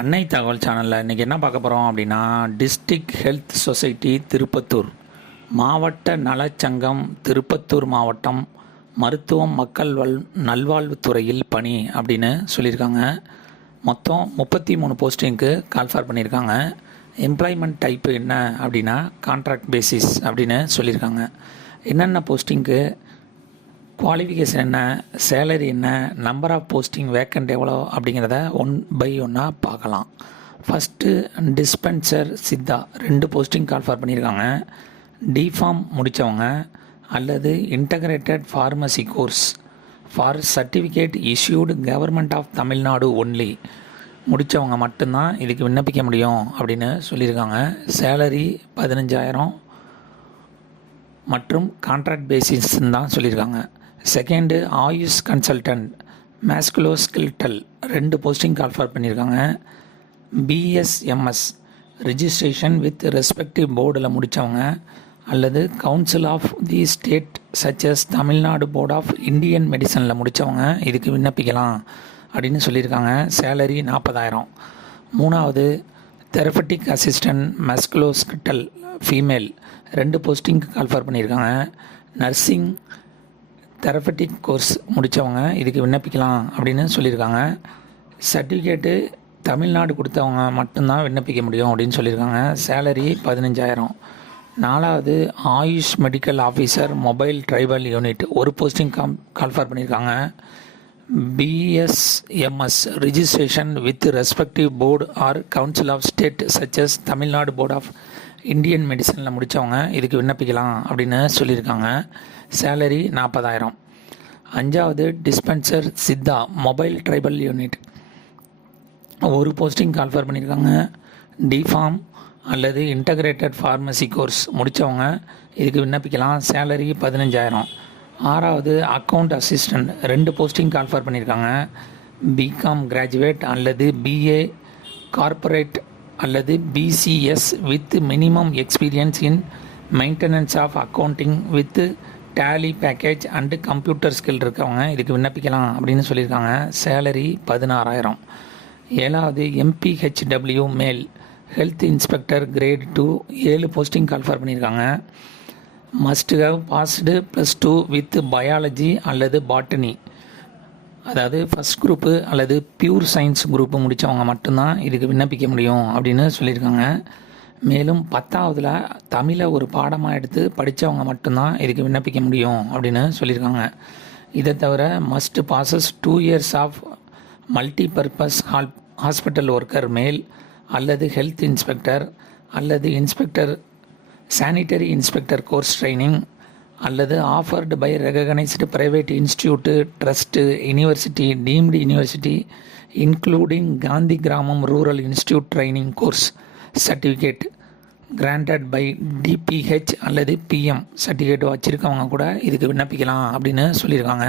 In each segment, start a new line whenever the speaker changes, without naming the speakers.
அன்னை தகவல் சேனலில் இன்றைக்கி என்ன பார்க்க போகிறோம் அப்படின்னா டிஸ்ட்ரிக்ட் ஹெல்த் சொசைட்டி திருப்பத்தூர். மாவட்ட நலச்சங்கம் திருப்பத்தூர் மாவட்டம் மருத்துவம் மக்கள் வல் நல்வாழ்வுத்துறையில் பணி அப்படின்னு சொல்லியிருக்காங்க. மொத்தம் முப்பத்தி மூணு போஸ்டிங்க்கு கால்ஃபார் பண்ணியிருக்காங்க. எம்ப்ளாய்மெண்ட் டைப்பு என்ன அப்படின்னா கான்ட்ராக்ட் பேசிஸ் அப்படின்னு சொல்லியிருக்காங்க. என்னென்ன போஸ்டிங்க்கு குவாலிஃபிகேஷன் என்ன? சேலரி என்ன? நம்பர் ஆஃப் போஸ்டிங் வேக்கண்ட் எவ்வளோ அப்படிங்கிறத ஒன் பை ஒன்னாக பார்க்கலாம். ஃபஸ்ட்டு டிஸ்பென்சர் சித்தா ரெண்டு போஸ்டிங் கால்ஃபர் பண்ணியிருக்காங்க. டிஃபார்ம் முடித்தவங்க அல்லது integrated pharmacy course for certificate issued government of Tamil Nadu only முடித்தவங்க மட்டும்தான் இதுக்கு விண்ணப்பிக்க முடியும் அப்படின்னு சொல்லியிருக்காங்க. சேலரி பதினஞ்சாயிரம் மற்றும் கான்ட்ராக்ட் பேசிஸ் தான் சொல்லியிருக்காங்க. செகண்டு ஆயுஷ் கன்சல்டன்ட் மேஸ்குலோஸ்கில்டல் ரெண்டு போஸ்டிங் கால்ஃபார் பண்ணியிருக்காங்க பிஎஸ்எம்எஸ் ரிஜிஸ்ட்ரேஷன் வித் ரெஸ்பெக்டிவ் போர்டில் முடித்தவங்க அல்லது council of the state such as Tamil Nadu board of Indian மெடிசனில் முடித்தவங்க இதுக்கு விண்ணப்பிக்கலாம் அப்படின்னு சொல்லியிருக்காங்க சேலரி நாற்பதாயிரம் மூணாவது தெரபட்டிக் அசிஸ்டன்ட் மஸ்குலோஸ்கிட்டல் ஃபீமேல் ரெண்டு போஸ்டிங்க்கு கால்ஃபார் பண்ணியிருக்காங்க நர்சிங் தெரப்பட்டிக் கோர்ஸ் முடித்தவங்க இதுக்கு விண்ணப்பிக்கலாம் அப்படின்னு சொல்லியிருக்காங்க. சர்டிஃபிகேட்டு தமிழ்நாடு கொடுத்தவங்க மட்டும்தான் விண்ணப்பிக்க முடியும் அப்படின்னு சொல்லியிருக்காங்க. சேலரி பதினஞ்சாயிரம். நாலாவது Ayush medical officer mobile tribal unit. ஒரு போஸ்டிங் காம் கால்ஃபார் பண்ணியிருக்காங்க. BSMS registration with respective board or council of state such as Tamil Nadu board of Indian மெடிசனில் முடித்தவங்க இதுக்கு விண்ணப்பிக்கலாம் அப்படின்னு சொல்லியிருக்காங்க. சேலரி நாற்பதாயிரம் அஞ்சாவது dispenser Siddha mobile tribal unit ஒரு போஸ்டிங் கால்ஃபர் பண்ணியிருக்காங்க. டிஃபார்ம் அல்லது இன்டகிரேட்டட் ஃபார்மசி கோர்ஸ் முடித்தவங்க இதுக்கு விண்ணப்பிக்கலாம். சேலரி பதினஞ்சாயிரம். ஆறாவது அக்கௌண்ட் அசிஸ்டண்ட் ரெண்டு போஸ்டிங் கால்ஃபர் பண்ணியிருக்காங்க. பிகாம் கிராஜுவேட் அல்லது பிஏ கார்ப்பரேட் அல்லது BCS with minimum experience in maintenance of accounting with Tally package and computer skill இருக்கவங்க இதுக்கு விண்ணப்பிக்கலாம் அப்படின்னு சொல்லியிருக்காங்க. சேலரி பதினாறாயிரம். ஏழாவது MPHW male health inspector grade two ஏழு போஸ்டிங் கன்ஃபர் பண்ணியிருக்காங்க. Must have passed plus two with biology அல்லது பாட்டனி அதாவது ஃபஸ்ட் குரூப்பு அல்லது பியூர் சயின்ஸ் குரூப்பு முடித்தவங்க மட்டும்தான் இதுக்கு விண்ணப்பிக்க முடியும் அப்படின்னு சொல்லியிருக்காங்க. மேலும் பத்தாவதில் தமிழை ஒரு பாடமாக எடுத்து படித்தவங்க மட்டும்தான் இதுக்கு விண்ணப்பிக்க முடியும் அப்படின்னு சொல்லியிருக்காங்க. இதை தவிர must possess two years of multi purpose hall hospital worker male அல்லது ஹெல்த் இன்ஸ்பெக்டர் அல்லது inspector sanitary inspector course training அல்லது offered by recognised private institute trust university deemed university including Gandhi Gramam rural institute training course certificate granted by DPH அல்லது BM certificate வச்சுருக்கவங்க கூட இதுக்கு விண்ணப்பிக்கலாம் அப்படின்னு சொல்லியிருக்காங்க.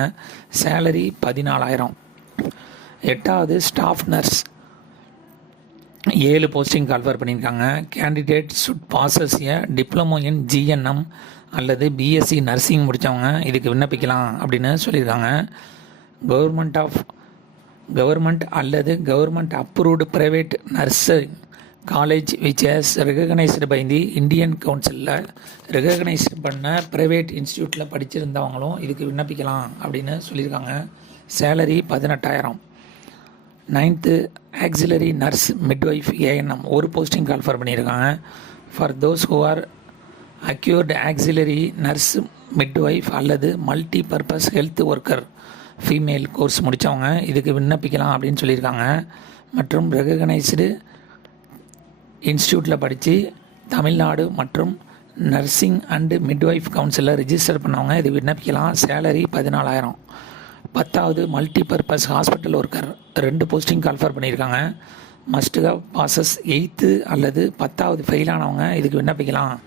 சேலரி பதினாலாயிரம். எட்டாவது ஸ்டாஃப் நர்ஸ் ஏழு போஸ்டிங் கால்ஃபர் பண்ணியிருக்காங்க. Candidate should passes a diploma in GNM அல்லது பிஎஸ்சி நர்சிங் முடித்தவங்க இதுக்கு விண்ணப்பிக்கலாம் அப்படின்னு சொல்லியிருக்காங்க. கவர்மெண்ட் ஆஃப் கவர்மெண்ட் அல்லது government approved private nursing college which has recognised by the Indian கவுன்சிலில் ரெகக்னைஸ்டு பண்ண ப்ரைவேட் இன்ஸ்டியூட்டில் படிச்சிருந்தவங்களும் இதுக்கு விண்ணப்பிக்கலாம் அப்படின்னு சொல்லியிருக்காங்க. சேலரி பதினெட்டாயிரம். Ninth auxiliary nurse midwife ANM ஒரு போஸ்டிங் கால்ஃபர் பண்ணியிருக்காங்க. For those who are acquired auxiliary nurse midwife அல்லது multi purpose health worker female course முடித்தவங்க இதுக்கு விண்ணப்பிக்கலாம் அப்படின்னு சொல்லியிருக்காங்க. மற்றும் ரெகக்னைஸ்டு இன்ஸ்டியூட்டில் படித்து தமிழ்நாடு மற்றும் நர்சிங் அண்டு மிட்வைஃப் கவுன்சிலில் ரிஜிஸ்டர் பண்ணவங்க இது விண்ணப்பிக்கலாம். சேலரி பதினாலாயிரம். பத்தாவது மல்டி பர்பஸ் ஹாஸ்பிட்டல் ஒர்க்கர் ரெண்டு போஸ்டிங் கால்ஃபர் பண்ணியிருக்காங்க. மஸ்ட் ஹவ் பாசஸ் எயித்து அல்லது பத்தாவது ஃபெயில் ஆனவங்க இதுக்கு விண்ணப்பிக்கலாம்.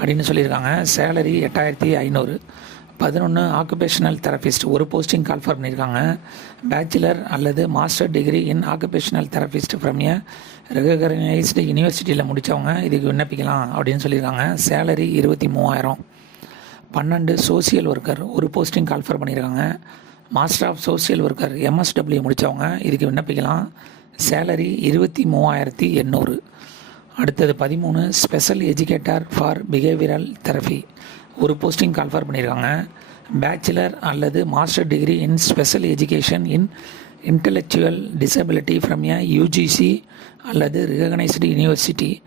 அப்படின்னு சொல்லியிருக்காங்க. சேலரி எட்டாயிரத்தி ஐநூறு. பதினொன்று ஆக்குபேஷனல் தெரபிஸ்ட் ஒரு போஸ்டிங் கால்ஃபர் பண்ணியிருக்காங்க. பேச்சுலர் அல்லது master degree in occupational therapist from a recognised யூனிவர்சிட்டியில் முடித்தவங்க இதுக்கு விண்ணப்பிக்கலாம் அப்படின்னு சொல்லியிருக்காங்க. சேலரி இருபத்தி மூவாயிரம். பன்னெண்டு சோசியல் ஒர்க்கர் ஒரு போஸ்டிங் கால்ஃபர் பண்ணியிருக்காங்க. Master of social worker MSW முடித்தவங்க இதுக்கு விண்ணப்பிக்கலாம். சேலரி இருபத்தி மூவாயிரத்தி எண்ணூறு. அடுத்தது பதிமூணு special educator for behavioural therapy ஒரு போஸ்டிங் கால்ஃபர் பண்ணியிருக்காங்க. பேச்சுலர் அல்லது master degree in special education in intellectual disability from a UGC அல்லது recognised university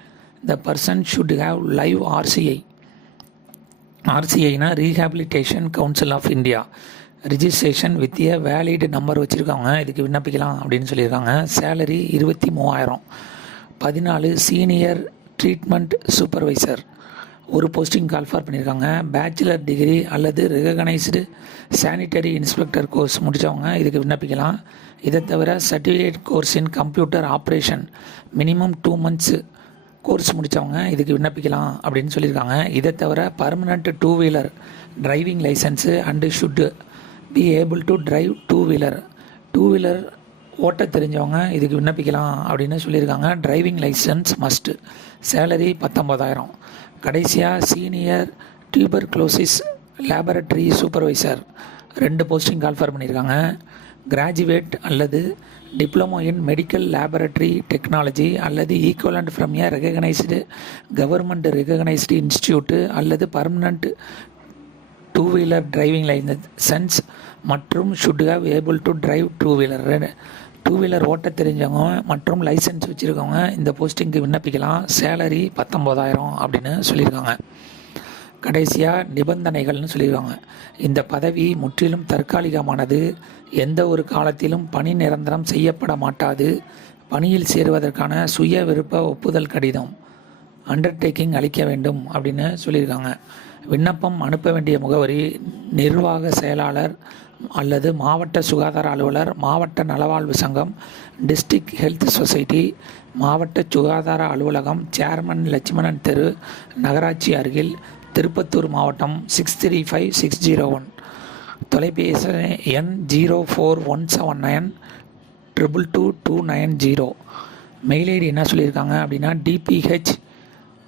the person should have live RCI ஆர்சிஐனா rehabilitation council of India registration with a valid number வச்சுருக்காங்க. இதுக்கு விண்ணப்பிக்கலாம் அப்படின்னு சொல்லியிருக்காங்க. Salary இருபத்தி மூவாயிரம். பதினாலு சீனியர் ட்ரீட்மெண்ட் சூப்பர்வைசர். ஒரு போஸ்டிங் கால்ஃபார் பண்ணியிருக்காங்க பேச்சுலர் டிகிரி அல்லது ரெகனைஸ்டு சானிட்டரி இன்ஸ்பெக்டர் கோர்ஸ் முடித்தவங்க இதுக்கு விண்ணப்பிக்கலாம். இதை தவிர certificate course in computer operation minimum two months course முடித்தவங்க இதுக்கு விண்ணப்பிக்கலாம் அப்படின்னு சொல்லியிருக்காங்க. இதை தவிர permanent two wheeler driving licence and should be able to drive two wheeler two wheeler ஓட்ட தெரிஞ்சவங்க இதுக்கு விண்ணப்பிக்கலாம் அப்படின்னு சொல்லியிருக்காங்க. டிரைவிங் லைசன்ஸ் மஸ்ட்டு சேலரி பத்தொம்பதாயிரம் கடைசியாக senior tuberculosis laboratory supervisor ரெண்டு போஸ்டிங் கால்ஃபர் பண்ணியிருக்காங்க. கிராஜுவேட் அல்லது diploma in medical laboratory technology அல்லது equivalent from a recognised government recognised institute அல்லது permanent two wheeler driving licence மற்றும் should have able to drive two wheeler two wheeler ஓட்ட தெரிஞ்சவங்க மற்றும் licence வச்சுருக்கவங்க இந்த போஸ்டிங்க்கு விண்ணப்பிக்கலாம். சேலரி பத்தொம்போதாயிரம் அப்படின்னு சொல்லியிருக்காங்க. கடைசியாக நிபந்தனைகள்னு சொல்லியிருக்காங்க. இந்த பதவி முற்றிலும் தற்காலிகமானது. எந்த ஒரு காலத்திலும் பணி நிரந்தரம் செய்யப்பட மாட்டாது. பணியில் சேருவதற்கான சுய விருப்ப ஒப்புதல் கடிதம். அண்டர்டேக்கிங் அளிக்க வேண்டும் அப்படின்னு சொல்லியிருக்காங்க. விண்ணப்பம் அனுப்ப வேண்டிய முகவரி நிர்வாக செயலாளர் அல்லது மாவட்ட சுகாதார அலுவலர் மாவட்ட நலவாழ்வு சங்கம் டிஸ்ட்ரிக்ட் ஹெல்த் சொசைட்டி மாவட்ட சுகாதார அலுவலகம் சேர்மன் லட்சுமணன் தெரு நகராட்சி அருகில் திருப்பத்தூர் மாவட்டம் six three five six zero one. தொலைபேசி எண் zero four one seven nine triple two two nine zero. Mail ID என்ன சொல்லியிருக்காங்க அப்படின்னா DPH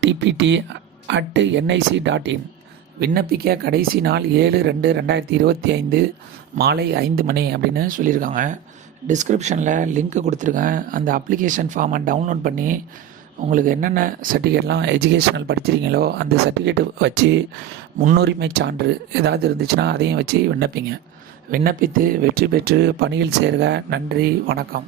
DPT at NIC dot in விண்ணப்பிக்க கடைசி நாள் ஏழு ரெண்டு ரெண்டாயிரத்தி இருபத்தி ஐந்து மாலை ஐந்து மணி அப்படின்னு சொல்லியிருக்காங்க. டிஸ்கிரிப்ஷனில் லிங்க் கொடுத்துருக்கேன். அந்த அப்ளிகேஷன் ஃபார்மை டவுன்லோட் பண்ணி உங்களுக்கு என்னென்ன சர்டிஃபிகேட்லாம் எஜுகேஷனல் படிச்சிருக்கீங்களோ அந்த சர்டிஃபிகேட் வச்சு முன்னுரிமை சான்று ஏதாவது இருந்துச்சுன்னா அதையும் வச்சு விண்ணப்பிங்க. விண்ணப்பித்து வெற்றி பெற்று பணியில் சேர்க. நன்றி. வணக்கம்.